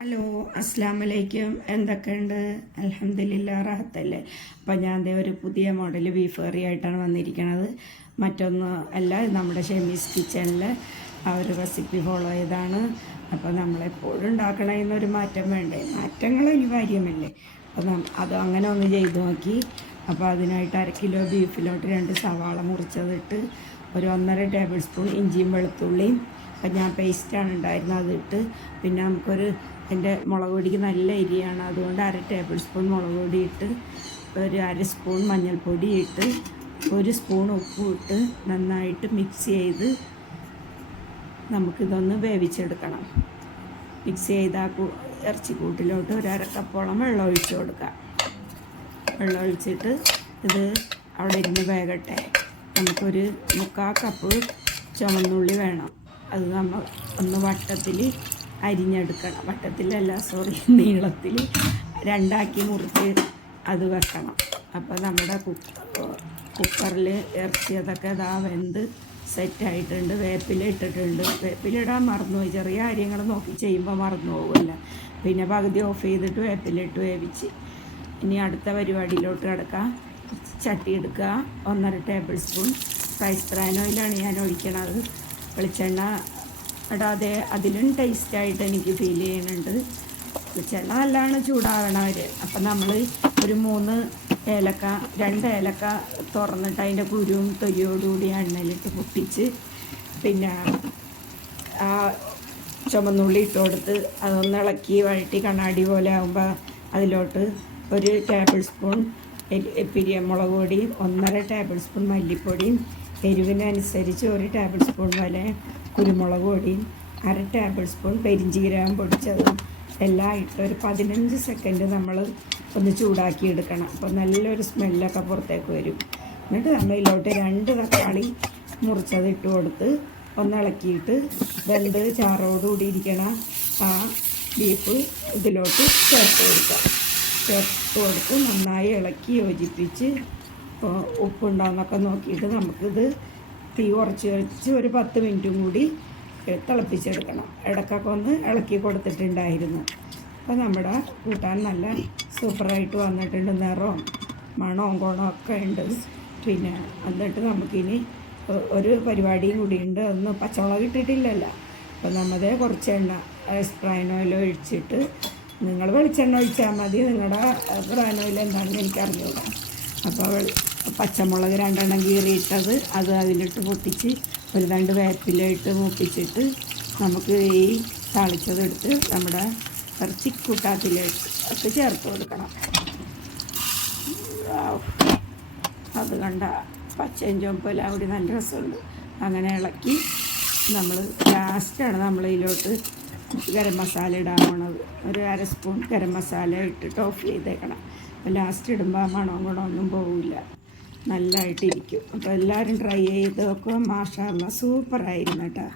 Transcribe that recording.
Hello അസ്സാം വലൈക്കും എന്തൊക്കെയുണ്ട്? അലഹമില്ല റാഹത്തല്ലേ. അപ്പം ഞാൻ ദേ ഒരു പുതിയ മോഡൽ ബീഫ് കറി ആയിട്ടാണ് വന്നിരിക്കുന്നത് മറ്റൊന്ന് അല്ല നമ്മുടെ ഷെമീസ് കിച്ചണിൽ ആ ഒരു റെസിപ്പി ഫോളോ ചെയ്താണ് അപ്പോൾ നമ്മളെപ്പോഴും ഉണ്ടാക്കണതിന്നൊരു മാറ്റം വേണ്ടേ? മാറ്റങ്ങൾ അനിവാര്യമല്ലേ അപ്പം അത് അങ്ങനെ ഒന്ന് ചെയ്തു നോക്കി. അപ്പോൾ അതിനായിട്ട് അര കിലോ ബീഫിലോട്ട് രണ്ട് സവാള മുറിച്ചതിട്ട് ഒരു ഒന്നര ടേബിൾ സ്പൂൺ ഇഞ്ചിയും വെളുത്തുള്ളിയും. അപ്പം ഞാൻ പേസ്റ്റാണ് ഉണ്ടായിരുന്നത്. അതിട്ട് പിന്നെ നമുക്കൊരു എന്റെ മുളക് പൊടിക്ക് നല്ല എരിയാണ്. അതുകൊണ്ട് അര ടേബിൾ സ്പൂൺ മുളക് പൊടി ഇട്ട് ഒരു അര സ്പൂൺ മഞ്ഞൾപ്പൊടി ഇട്ട് ഒരു സ്പൂൺ ഉപ്പും ഇട്ട് നന്നായിട്ട് മിക്സ് ചെയ്ത് നമുക്കിതൊന്ന് വേവിച്ചെടുക്കണം. മിക്സ് ചെയ്ത ആ ഇറച്ചിക്കൂട്ടിലോട്ട് ഒരു അരക്കപ്പോളം വെള്ളം ഒഴിച്ച് കൊടുക്കാം വെള്ളം ഒഴിച്ചിട്ട് ഇത് അവിടെ ഇരുന്ന് വേകട്ടെ. നമുക്കൊരു മുക്കാൽ കപ്പ് ചുമന്നുള്ളി വേണം. അത് നമ്മൾ ഒന്ന് വട്ടത്തിൽ അരിഞ്ഞെടുക്കണം. വട്ടത്തിലല്ല സോറി നീളത്തിൽ രണ്ടാക്കി മുറിച്ച് അത് വെക്കണം. അപ്പോൾ നമ്മുടെ കുക്കറിൽ ഇറച്ചി അതൊക്കെ ഇതാ വെന്ത് സെറ്റായിട്ടുണ്ട്. വേപ്പില ഇട്ടിട്ടുണ്ട് വേപ്പിലിടാൻ മറന്നുപോയി. ചെറിയ കാര്യങ്ങൾ നോക്കി ചെയ്യുമ്പോൾ മറന്നു പോകുമല്ല പിന്നെ പകുതി ഓഫ് ചെയ്തിട്ട് വേപ്പിലിട്ട് വേവിച്ച്. ഇനി അടുത്ത പരിപാടിയിലോട്ട് കിടക്കാം. ചട്ടി എടുക്കുക. ഒന്നര ടേബിൾ സ്പൂൺ റൈസ് ബ്രാൻ ഓയിലാണ് ഞാൻ ഒഴിക്കണത്. വെളിച്ചെണ്ണ ഇടാതെ അതിലും ടേസ്റ്റായിട്ട് എനിക്ക് ഫീൽ ചെയ്യുന്നുണ്ട്. വെളിച്ചെണ്ണ നല്ലാണ് ചൂടാകണവർ അപ്പം നമ്മൾ ഒരു മൂന്ന് ഏലക്ക രണ്ട് ഏലക്ക തുറന്നിട്ട് അതിന്റെ കുരുവും തൊലിയോടുകൂടി എണ്ണയിലിട്ട് പൊട്ടിച്ച് പിന്നെ ആ ചുമന്നുള്ളി ഇട്ട് കൊടുത്ത് അതൊന്ന് ഇളക്കി വഴറ്റി കണ്ണാടി പോലെ ആകുമ്പോൾ അതിലോട്ട് ഒരു ടേബിൾ സ്പൂൺ പിരിയ മുളക് പൊടിയും ഒന്നര ടേബിൾ സ്പൂൺ മല്ലിപ്പൊടിയും എരിവിനനുസരിച്ച് ഒരു ടേബിൾ സ്പൂൺ വരെ കുരുമുളക് പൊടിയും അര ടേബിൾ സ്പൂൺ പെരിഞ്ചീരകം പൊടിച്ചതും എല്ലാം ഇട്ട് ഒരു പതിനഞ്ച് സെക്കൻഡ് നമ്മൾ ഒന്ന് ചൂടാക്കി എടുക്കണം അപ്പോൾ നല്ലൊരു സ്മെല്ലൊക്കെ പുറത്തേക്ക് വരും. എന്നിട്ട് നമ്മൾ ഇതിലോട്ട് രണ്ട് തക്കാളി മുറിച്ചത് ഇട്ട് കൊടുത്ത് ഒന്ന് ഇളക്കിയിട്ട് വെന്ത് ചാറോടുകൂടി ഇരിക്കണ ആ ബീഫ് ഇതിലോട്ട് ചേർത്ത് കൊടുക്കാം. ചേർത്ത് കൊടുത്ത് നന്നായി ഇളക്കി യോജിപ്പിച്ച് ഉപ്പുണ്ടോ ഉപ്പുണ്ടോയെന്നൊക്കെ നോക്കിയിട്ട് നമുക്കിത് തീ കുറച്ച് വെച്ച് ഒരു പത്ത് മിനിറ്റും കൂടി തിളപ്പിച്ചെടുക്കണം. ഇടക്കൊക്കെ ഒന്ന് ഇളക്കി കൊടുത്തിട്ടുണ്ടായിരുന്നു. അപ്പോൾ നമ്മുടെ കൂട്ടാൻ നല്ല സൂപ്പറായിട്ട് വന്നിട്ടുണ്ട്. നിറവും മണവും ഗുണവും ഒക്കെ ഉണ്ട്. പിന്നെ എന്നിട്ട് നമുക്കിനി ഒരു പരിപാടിയും ഉണ്ട്. ഒന്ന് പച്ചമുളക് ഇട്ടിട്ടില്ലല്ലോ. അപ്പോൾ നമ്മുടെ കുറച്ച് എണ്ണ സ്പ്രൈൻ ഓയിൽ ഒഴിച്ചിട്ട് നിങ്ങൾ വെളിച്ചെണ്ണ ഒഴിച്ചാൽ മതി. നിങ്ങളുടെ ബ്രാൻ ഓയിൽ എന്താണെന്ന് എനിക്കറിഞ്ഞൂടാ. അപ്പോൾ പച്ചമുളക് രണ്ടെണ്ണം കീറിയിട്ടത് അത് അതിലിട്ട് പൊട്ടിച്ച് ഒരു രണ്ട് വേപ്പിലിട്ട് മൂപ്പിച്ചിട്ട് നമുക്ക് ഈ താളിച്ചതെടുത്ത് നമ്മുടെ ഇറച്ചിക്കൂട്ടാത്തിലേക്ക് ഒക്കെ ചേർത്ത് കൊടുക്കണം. അത് കണ്ട പച്ചയും ചുമപ്പല അവിടെ നല്ല രസമുണ്ട്. അങ്ങനെ ഇളക്കി നമ്മൾ ലാസ്റ്റാണ് നമ്മൾ ഇതിലോട്ട് ഗരം മസാല ഇടാൻ പോണത്. ഒരു അര സ്പൂൺ ഗരം മസാല ഇട്ടിട്ട് ഓഫ് ചെയ്തേക്കണം. ലാസ്റ്റ് ഇടുമ്പോൾ മണവും ഗുണമൊന്നും നല്ലതായിട്ടിരിക്കും അപ്പോൾ എല്ലാവരും ട്രൈ ചെയ്ത് നോക്കുക മാഷാള്ള സൂപ്പറായിരുന്നു കേട്ടോ.